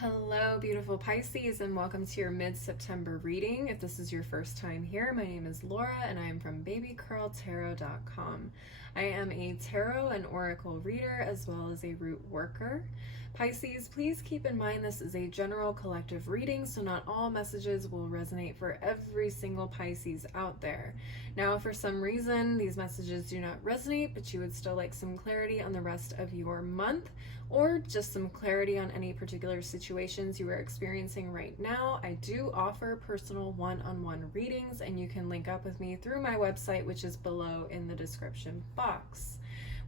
Hello, beautiful Pisces, and welcome to your mid-September reading. If this is your first time here, my name is Laura, and I am from babycurltarot.com. I am a tarot and oracle reader, as well as a root worker. Pisces, please keep in mind this is a general collective reading, so not all messages will resonate for every single Pisces out there. Now, if for some reason these messages do not resonate, but you would still like some clarity on the rest of your month, or just some clarity on any particular situations you are experiencing right now, I do offer personal one-on-one readings, and you can link up with me through my website, which is below in the description box.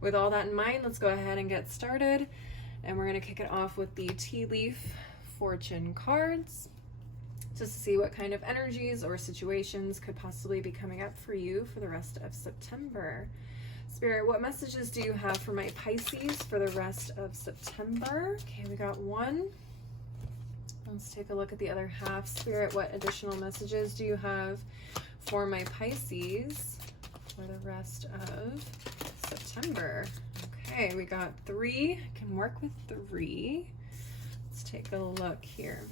With all that in mind, let's go ahead and get started. And we're going to kick it off with the tea leaf fortune cards, just to see what kind of energies or situations could possibly be coming up for you for the rest of September. Spirit, what messages do you have for my Pisces for the rest of September? Okay, we got one. Let's take a look at the other half. Spirit, what additional messages do you have for my Pisces for the rest of September? Okay, we got three. I can work with three. Let's take a look here.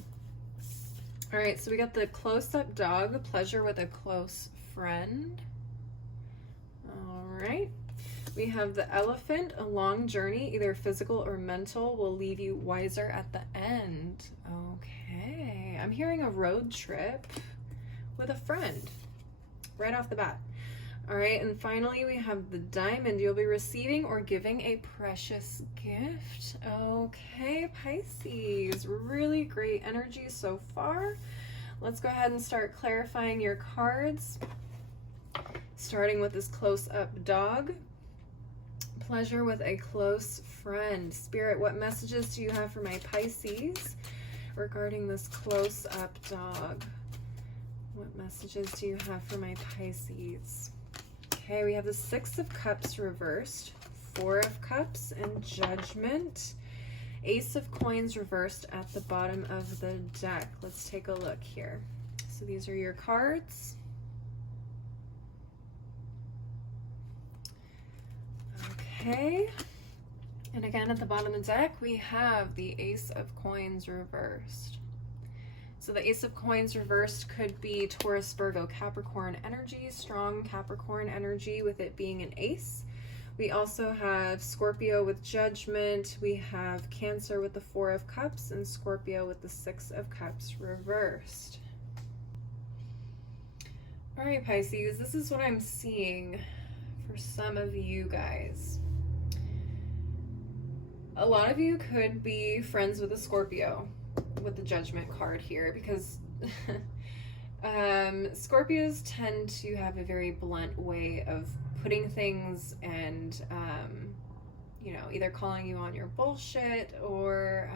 All right, so we got the close-up dog, pleasure with a close friend. All right. We have the elephant, a long journey, either physical or mental, will leave you wiser at the end. Okay, I'm hearing a road trip with a friend right off the bat. All right, and finally we have the diamond. You'll be receiving or giving a precious gift. Okay, Pisces, really great energy so far. Let's go ahead and start clarifying your cards, starting with this close-up dog. Pleasure with a close friend. Spirit, what messages do you have for my Pisces regarding this close-up dog? What messages do you have for my Pisces? Okay, we have the Six of Cups reversed, Four of Cups, and Judgment. Ace of Coins reversed at the bottom of the deck. Let's take a look here. So these are your cards. Okay, and again at the bottom of the deck we have the Ace of Coins reversed. So the Ace of Coins reversed could be Taurus, Virgo, Capricorn energy, strong Capricorn energy with it being an ace. We also have Scorpio with Judgment, we have Cancer with the Four of Cups, and Scorpio with the Six of Cups reversed. All right, Pisces, this is what I'm seeing for some of you guys. A lot of you could be friends with a Scorpio with the Judgment card here, because Scorpios tend to have a very blunt way of putting things and, you know, either calling you on your bullshit or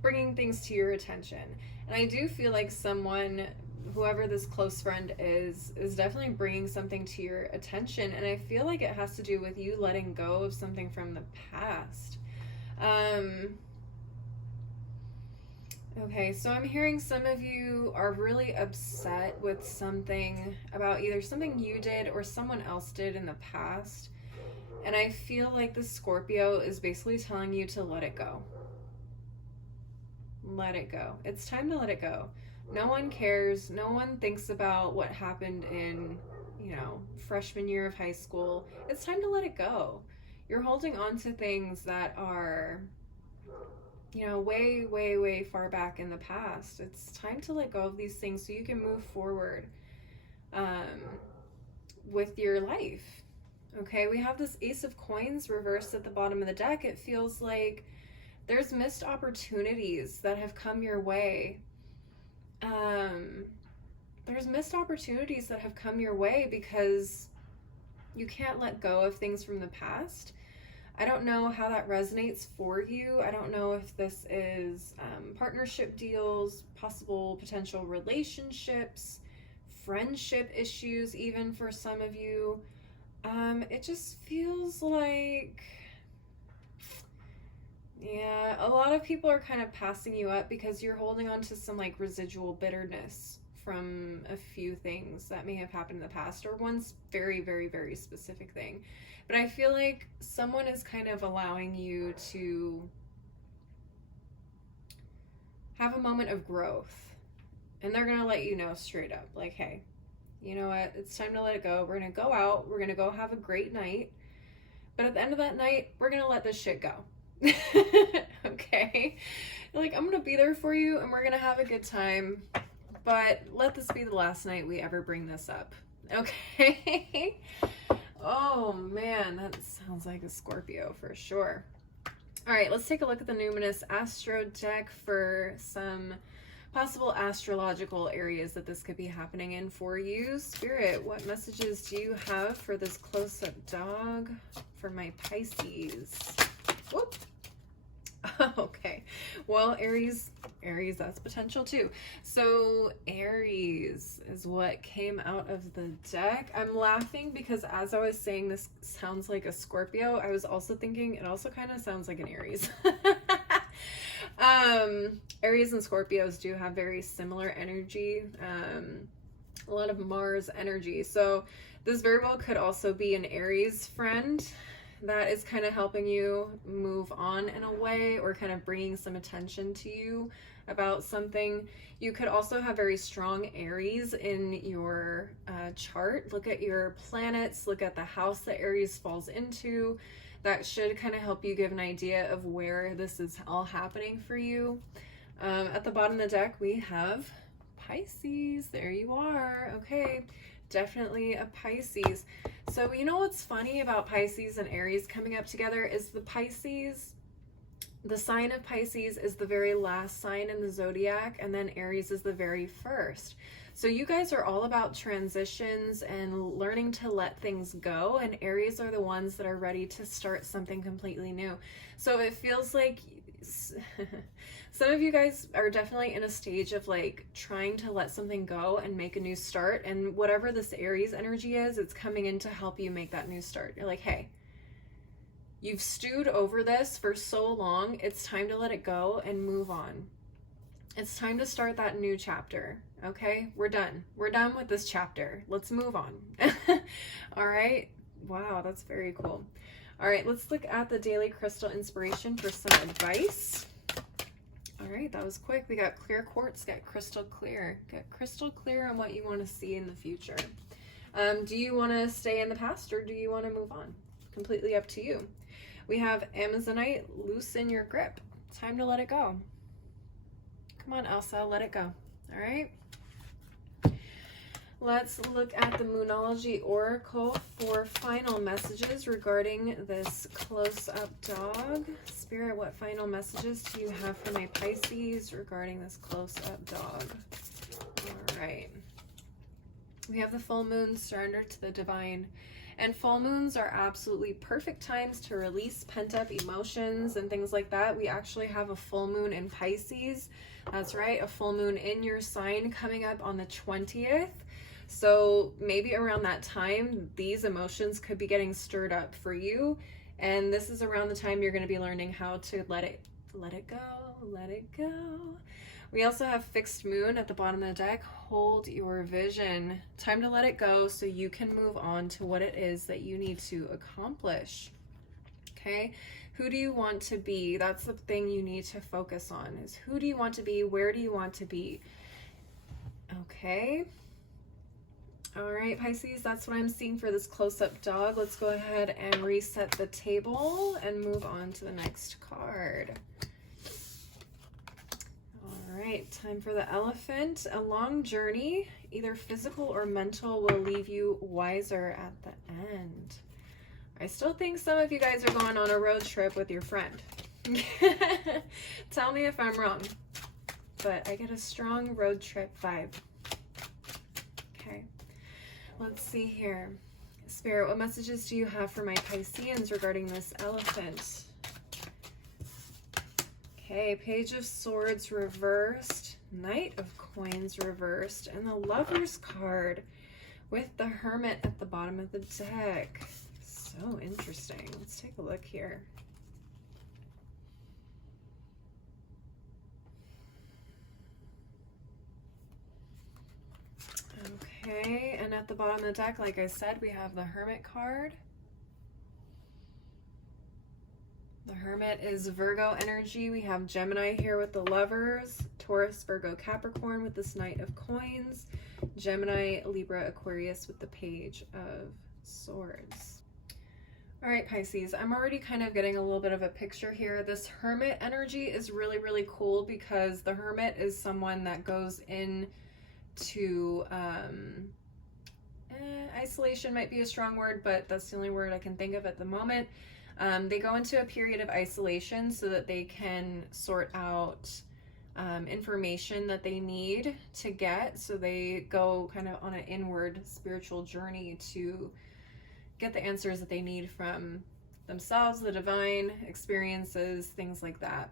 bringing things to your attention. And I do feel like someone, whoever this close friend is definitely bringing something to your attention, and I feel like it has to do with you letting go of something from the past. Okay, so I'm hearing some of you are really upset with something about either something you did or someone else did in the past, and I feel like the Scorpio is basically telling you to let it go. Let it go. It's time to let it go. No one cares. No one thinks about what happened in, you know, freshman year of high school. It's time to let it go. You're holding on to things that are, you know, way, way, way far back in the past. It's time to let go of these things so you can move forward with your life. Okay, we have this Ace of Coins reversed at the bottom of the deck. It feels like there's missed opportunities that have come your way. There's missed opportunities that have come your way because you can't let go of things from the past. I don't know how that resonates for you. I don't know if this is partnership deals, possible potential relationships, friendship issues even for some of you. It just feels like, yeah, a lot of people are kind of passing you up because you're holding on to some like residual bitterness from a few things that may have happened in the past, or one very, very, very specific thing. But I feel like someone is kind of allowing you to have a moment of growth. And they're going to let you know straight up, like, hey, you know what? It's time to let it go. We're going to go out. We're going to go have a great night. But at the end of that night, we're going to let this shit go. Okay? Like, I'm going to be there for you and we're going to have a good time. But let this be the last night we ever bring this up. Okay? Oh, man. That sounds like a Scorpio for sure. All right, let's take a look at the Numinous Astro deck for some possible astrological areas that this could be happening in for you. Spirit, what messages do you have for this close-up dog for my Pisces? Whoop. Okay. Well, Aries, that's potential too. So Aries is what came out of the deck. I'm laughing because as I was saying this sounds like a Scorpio, I was also thinking it also kind of sounds like an Aries. Aries and Scorpios do have very similar energy, a lot of Mars energy. So this very well could also be an Aries friend that is kind of helping you move on in a way, or kind of bringing some attention to you about something. You could also have very strong Aries in your chart. Look at your planets, look at the house that Aries falls into. That should kind of help you give an idea of where this is all happening for you. At the bottom of the deck, we have Pisces. There you are. Okay, definitely a Pisces. So you know what's funny about Pisces and Aries coming up together is the sign of Pisces is the very last sign in the zodiac, and then Aries is the very first. So you guys are all about transitions and learning to let things go, and Aries are the ones that are ready to start something completely new. So it feels like some of you guys are definitely in a stage of like trying to let something go and make a new start, and whatever this Aries energy is, it's coming in to help you make that new start. You're like, hey, you've stewed over this for so long, it's time to let it go and move on. It's time to start that new chapter. Okay, we're done with this chapter, let's move on. All right, wow, that's very cool. All right, let's look at the daily crystal inspiration for some advice. All right, that was quick. We got clear quartz, got crystal clear on what you want to see in the future. Do you want to stay in the past, or do you want to move on? Completely up to you. We have Amazonite, loosen your grip. Time to let it go. Come on, Elsa, let it go. All right. Let's look at the Moonology Oracle for final messages regarding this close-up dog. Spirit, what final messages do you have for my Pisces regarding this close-up dog? All right. We have the full moon, surrender to the divine. And full moons are absolutely perfect times to release pent-up emotions and things like that. We actually have a full moon in Pisces. That's right, a full moon in your sign coming up on the 20th. So maybe around that time, these emotions could be getting stirred up for you. And this is around the time you're going to be learning how to let it go. We also have fixed moon at the bottom of the deck. Hold your vision. Time to let it go so you can move on to what it is that you need to accomplish. Okay? Who do you want to be? That's the thing you need to focus on, is who do you want to be? Where do you want to be? Okay. All right, Pisces, that's what I'm seeing for this close-up dog. Let's go ahead and reset the table and move on to the next card. All right, time for the elephant. A long journey, either physical or mental, will leave you wiser at the end. I still think some of you guys are going on a road trip with your friend. Tell me if I'm wrong, but I get a strong road trip vibe. Okay. Let's see here. Spirit, what messages do you have for my Pisceans regarding this elephant? Okay, Page of Swords reversed, Knight of Coins reversed, and the Lover's card with the Hermit at the bottom of the deck. So interesting. Let's take a look here. Okay, and at the bottom of the deck, like I said, we have the Hermit card, the Hermit is Virgo energy. We have Gemini here with the Lovers, Taurus, Virgo, Capricorn with this Knight of Coins, Gemini, Libra, Aquarius with the Page of Swords. All right, Pisces, I'm already kind of getting a little bit of a picture here. This Hermit energy is really, really cool because the Hermit is someone that goes into isolation might be a strong word, but that's the only word I can think of at the moment. They go into a period of isolation so that they can sort out information that they need to get. So they go kind of on an inward spiritual journey to get the answers that they need from themselves, the divine experiences, things like that.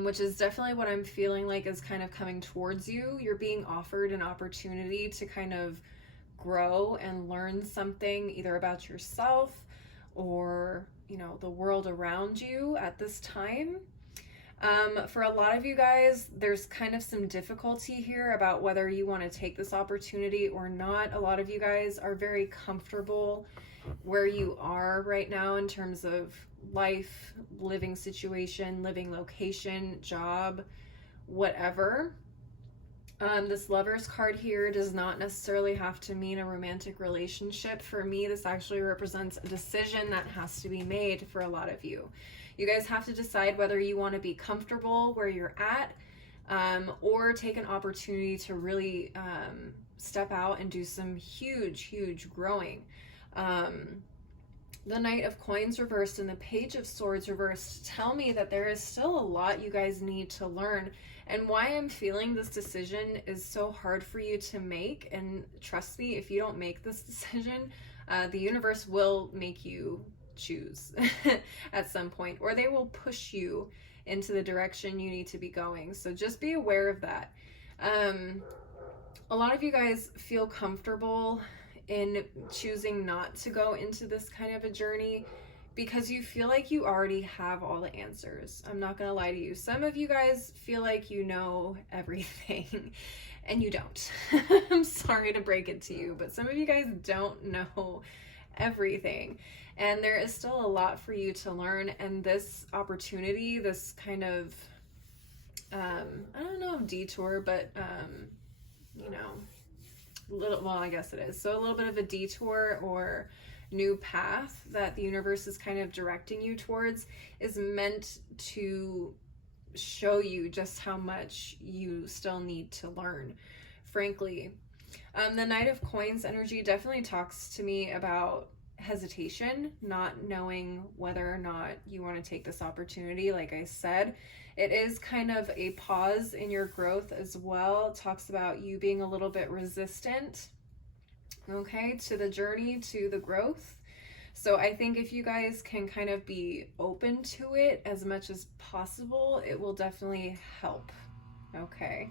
Which is definitely what I'm feeling like is kind of coming towards you. You're being offered an opportunity to kind of grow and learn something either about yourself or, you know, the world around you at this time. For a lot of you guys, there's kind of some difficulty here about whether you want to take this opportunity or not. A lot of you guys are very comfortable where you are right now in terms of life, living situation, living location, job, whatever. This Lovers card here does not necessarily have to mean a romantic relationship. For me, this actually represents a decision that has to be made for a lot of you. You guys have to decide whether you want to be comfortable where you're at, or take an opportunity to really step out and do some huge growing. The Knight of Coins reversed and the Page of Swords reversed tell me that there is still a lot you guys need to learn. And why I'm feeling this decision is so hard for you to make. And trust me, if you don't make this decision, the universe will make you choose at some point, or they will push you into the direction you need to be going. So just be aware of that. A lot of you guys feel comfortable in choosing not to go into this kind of a journey because you feel like you already have all the answers. I'm not gonna lie to you. Some of you guys feel like you know everything and you don't. I'm sorry to break it to you, but some of you guys don't know everything. And there is still a lot for you to learn. And this opportunity, this kind of, I don't know, detour, but, you know, well, I guess it is. So a little bit of a detour or new path that the universe is kind of directing you towards is meant to show you just how much you still need to learn, frankly. The Knight of Coins energy definitely talks to me about hesitation, not knowing whether or not you want to take this opportunity. Like I said, it is kind of a pause in your growth as well. It talks about you being a little bit resistant, okay, to the journey, to the growth. So I think if you guys can kind of be open to it as much as possible, it will definitely help, okay?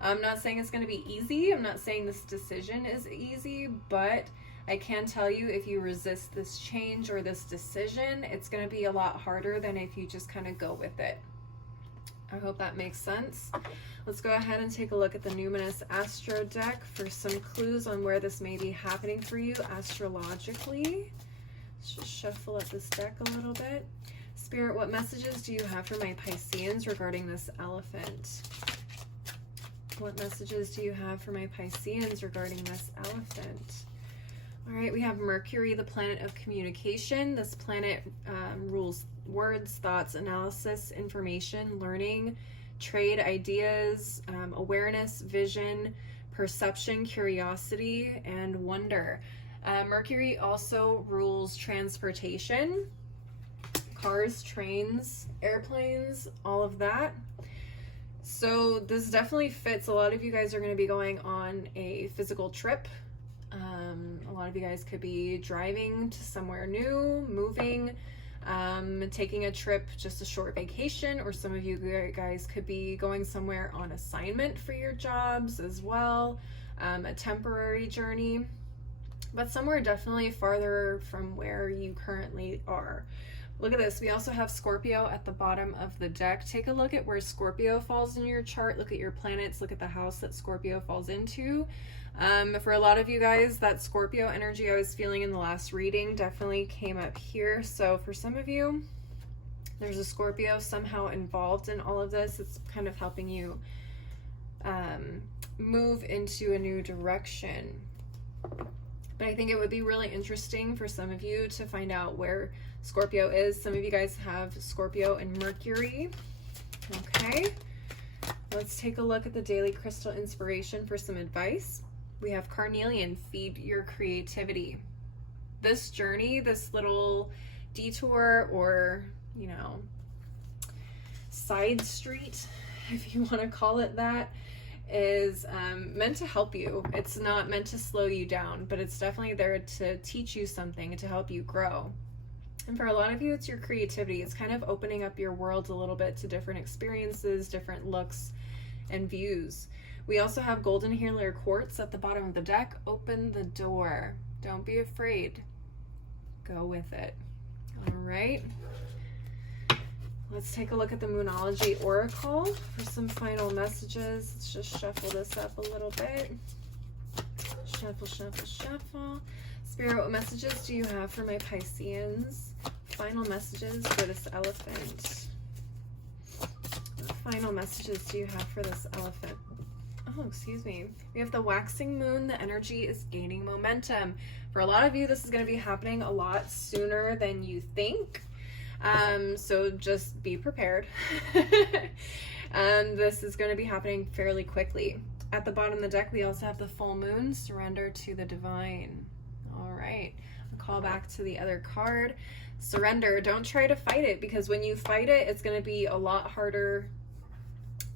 I'm not saying it's going to be easy. I'm not saying this decision is easy, but I can tell you if you resist this change or this decision, it's going to be a lot harder than if you just kind of go with it. I hope that makes sense. Let's go ahead and take a look at the Numinous Astro deck for some clues on where this may be happening for you astrologically. Let's just shuffle up this deck a little bit. Spirit, what messages do you have for my Pisceans regarding this elephant? What messages do you have for my Pisceans regarding this elephant? All right, we have Mercury, the planet of communication. This planet rules words, thoughts, analysis, information, learning, trade, ideas, awareness, vision, perception, curiosity, and wonder. Mercury also rules transportation, cars, trains, airplanes, all of that. So this definitely fits. A lot of you guys are going to be going on a physical trip. A lot of you guys could be driving to somewhere new, moving, taking a trip, just a short vacation, or some of you guys could be going somewhere on assignment for your jobs as well, a temporary journey, but somewhere definitely farther from where you currently are. Look at this. We also have Scorpio at the bottom of the deck. Take a look at where Scorpio falls in your chart. Look at your planets. Look at the house that Scorpio falls into. For a lot of you guys, that Scorpio energy I was feeling in the last reading definitely came up here. So for some of you, There's a Scorpio somehow involved in all of this. It's kind of helping you move into a new direction. But I think it would be really interesting for some of you to find out where Scorpio is. Some of you guys have Scorpio and Mercury. Okay, let's take a look at the daily crystal inspiration for some advice. We have Carnelian, feed your creativity. This journey, this little detour, or, you know, side street, if you want to call it that, is meant to help you. It's not meant to slow you down, but it's definitely there to teach you something, to help you grow. And for a lot of you, it's your creativity. It's kind of opening up your world a little bit to different experiences, different looks and views. We also have Golden Healer Quartz at the bottom of the deck. Open the door. Don't be afraid. Go with it. All right. Let's take a look at the Moonology Oracle for some final messages. Let's just shuffle this up a little bit. Shuffle, shuffle, shuffle. Spirit, what messages do you have for my Pisceans? Final messages for this elephant. What final messages do you have for this elephant? Oh, excuse me. We have the waxing moon. The energy is gaining momentum. For a lot of you, this is going to be happening a lot sooner than you think. So just be prepared. This is going to be happening fairly quickly. At the bottom of the deck, we also have the full moon. Surrender to the divine. All right. I'll call back to the other card. Surrender. Don't try to fight it, because when you fight it, it's going to be a lot harder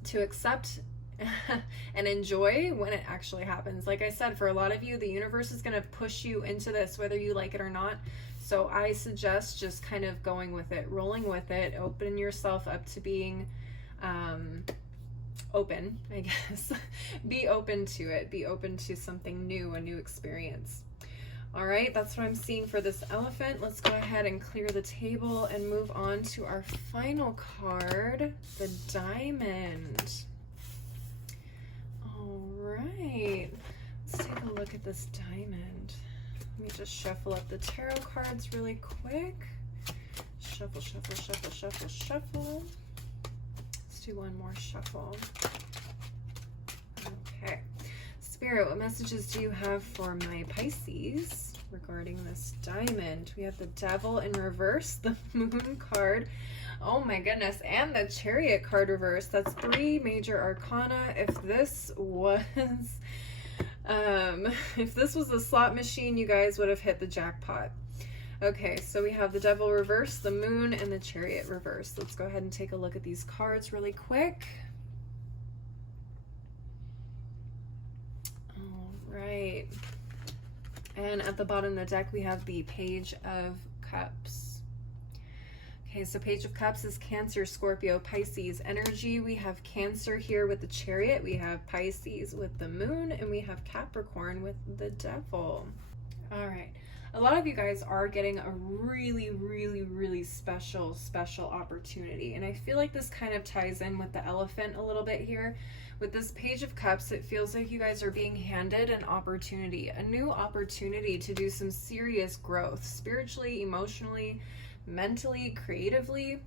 to accept and enjoy when it actually happens. Like I said, for a lot of you, the universe is going to push you into this, whether you like it or not. So I suggest just kind of going with it, rolling with it, open yourself up to being open, I guess. Be open to it. Be open to something new, a new experience. All right, that's what I'm seeing for this elephant. Let's go ahead and clear the table and move on to our final card, the diamond. All right, let's take a look at this diamond. Let me just shuffle up the tarot cards really quick. Shuffle, shuffle, shuffle, shuffle, shuffle. Let's do one more shuffle. Okay. Spirit, what messages do you have for my Pisces regarding this diamond? We have the Devil in reverse, the Moon card. Oh my goodness, and the Chariot card reverse. That's 3 major arcana. If this was a slot machine, you guys would have hit the jackpot. Okay, so we have the Devil reverse, the Moon, and the Chariot reverse. Let's go ahead and take a look at these cards really quick. All right. And at the bottom of the deck, we have the Page of Cups. Okay, so Page of Cups is Cancer, Scorpio, Pisces energy. We have Cancer here with the Chariot. We have Pisces with the Moon, and we have Capricorn with the Devil. All right. A lot of you guys are getting a really, really, really special opportunity. And I feel like this kind of ties in with the elephant a little bit here. With this Page of Cups, it feels like you guys are being handed an opportunity, a new opportunity to do some serious growth, spiritually, emotionally, mentally, creatively.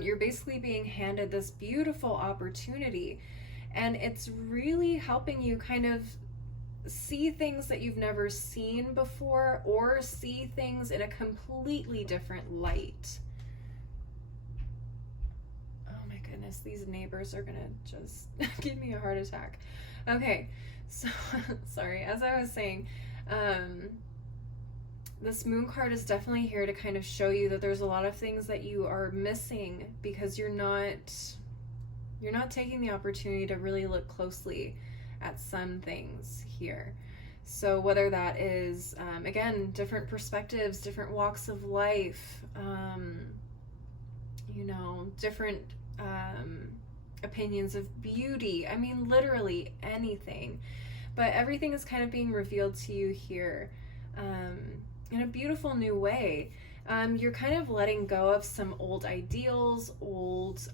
You're basically being handed this beautiful opportunity, and it's really helping you kind of see things that you've never seen before, or see things in a completely different light. Oh my goodness, these neighbors are gonna just give me a heart attack. Okay, so sorry, as I was saying, this Moon card is definitely here to kind of show you that there's a lot of things that you are missing because you're not taking the opportunity to really look closely at some things here. So whether that is, again, different perspectives, different walks of life, you know, different opinions of beauty. I mean, literally anything. But everything is kind of being revealed to you here in a beautiful new way. You're kind of letting go of some old ideals, old,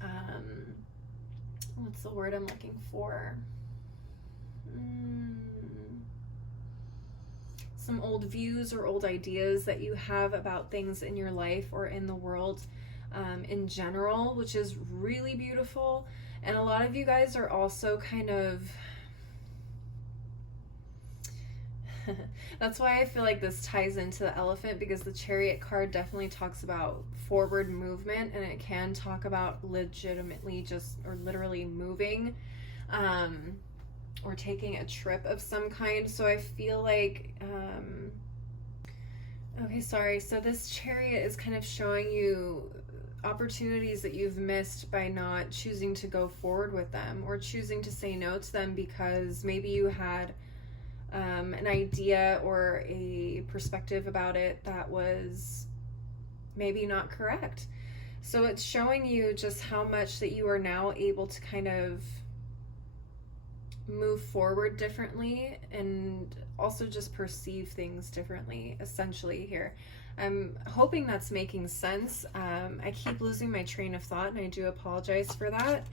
what's the word I'm looking for? Some old views or old ideas that you have about things in your life or in the world. in general, which is really beautiful. And a lot of you guys are also kind of that's why I feel like this ties into the elephant, because the Chariot card definitely talks about forward movement, and it can talk about legitimately just or literally moving, or taking a trip of some kind. So I feel like okay, sorry. So this Chariot is kind of showing you opportunities that you've missed by not choosing to go forward with them, or choosing to say no to them because maybe you had an idea or a perspective about it that was maybe not correct. So it's showing you just how much that you are now able to kind of move forward differently, and also just perceive things differently, essentially here. I'm hoping that's making sense. I keep losing my train of thought, and I do apologize for that.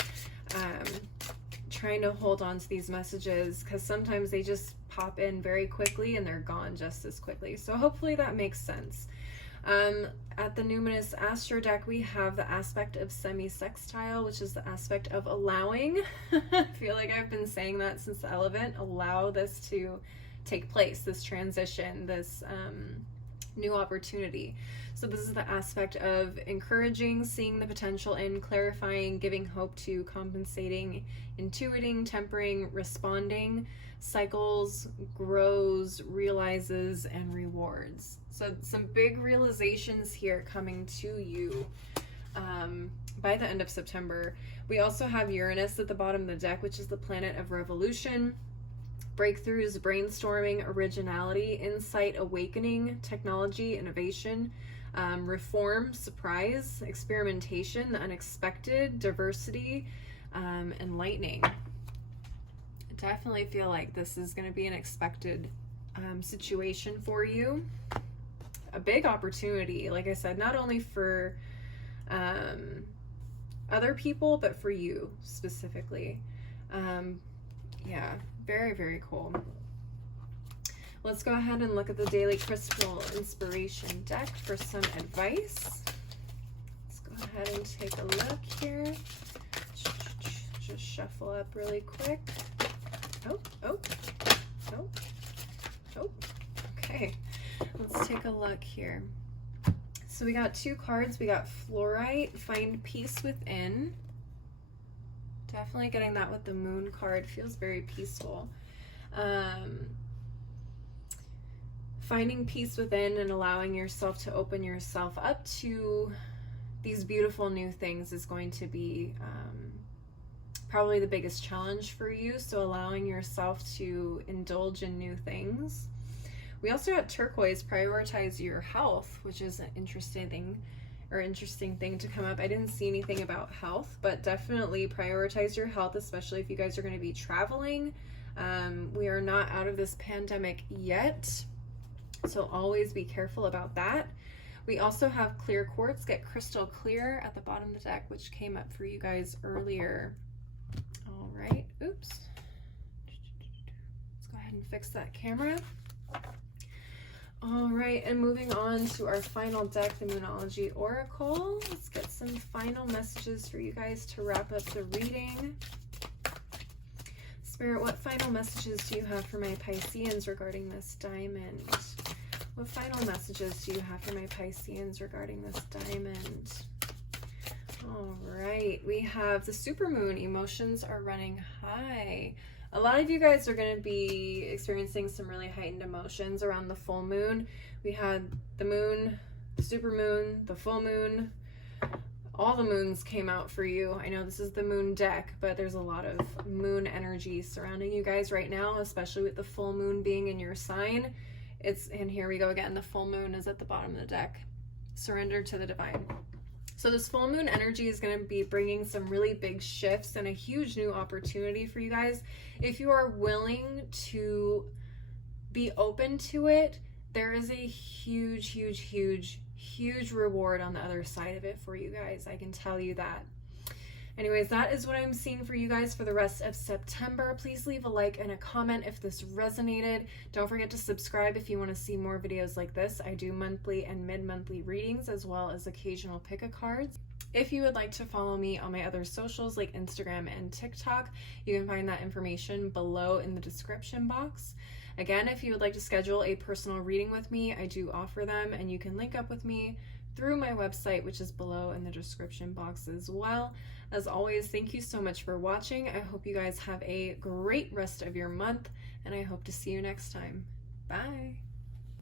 Trying to hold on to these messages because sometimes they just pop in very quickly and they're gone just as quickly. So hopefully that makes sense. At the Numinous Astro deck, we have the aspect of semi-sextile, which is the aspect of allowing. I feel like I've been saying that since the elephant. Allow this to take place, this transition, this new opportunity. So this is the aspect of encouraging, seeing the potential in, clarifying, giving hope to, compensating, intuiting, tempering, responding, cycles, grows, realizes, and rewards. So some big realizations here coming to you by the end of September. We also have Uranus at the bottom of the deck, which is the planet of revolution, breakthroughs, brainstorming, originality, insight, awakening, technology, innovation, reform, surprise, experimentation, the unexpected, diversity, enlightening. I definitely feel like this is going to be an expected situation for you. A big opportunity, like I said, not only for other people, but for you specifically. Yeah, very, very cool. Let's go ahead and look at the Daily Crystal Inspiration deck for some advice. Let's go ahead and take a look here. Just shuffle up really quick. Oh. Okay, let's take a look here. So we got two cards. We got Fluorite, Find Peace Within. Definitely getting that with the Moon card. Feels very peaceful. Finding peace within and allowing yourself to open yourself up to these beautiful new things is going to be probably the biggest challenge for you. So allowing yourself to indulge in new things. We also got Turquoise, prioritize your health, which is an interesting thing to come up. I didn't see anything about health, but definitely prioritize your health, especially if you guys are going to be traveling. We are not out of this pandemic yet, so always be careful about that. We also have Clear Quartz, get crystal clear at the bottom of the deck, which came up for you guys earlier. All right, oops. Let's go ahead and fix that camera. All right, and moving on to our final deck, the Moonology Oracle. Let's get some final messages for you guys to wrap up the reading. Spirit, what final messages do you have for my Pisceans regarding this diamond? What final messages do you have for my Pisceans regarding this diamond? All right, we have the supermoon. Emotions are running high. A lot of you guys are going to be experiencing some really heightened emotions around the full moon. We had the moon, the supermoon, the full moon. All the moons came out for you. I know this is the moon deck, but there's a lot of moon energy surrounding you guys right now, especially with the full moon being in your sign. And here we go again. The full moon is at the bottom of the deck. Surrender to the divine. So this full moon energy is going to be bringing some really big shifts and a huge new opportunity for you guys. If you are willing to be open to it, there is a huge reward on the other side of it for you guys. I can tell you that. Anyways, that is what I'm seeing for you guys for the rest of September. Please leave a like and a comment if this resonated. Don't forget to subscribe if you want to see more videos like this. I do monthly and mid-monthly readings as well as occasional pick-a-cards. If you would like to follow me on my other socials like Instagram and TikTok, you can find that information below in the description box. Again, if you would like to schedule a personal reading with me, I do offer them, and you can link up with me through my website, which is below in the description box as well. As always, thank you so much for watching. I hope you guys have a great rest of your month, and I hope to see you next time. Bye.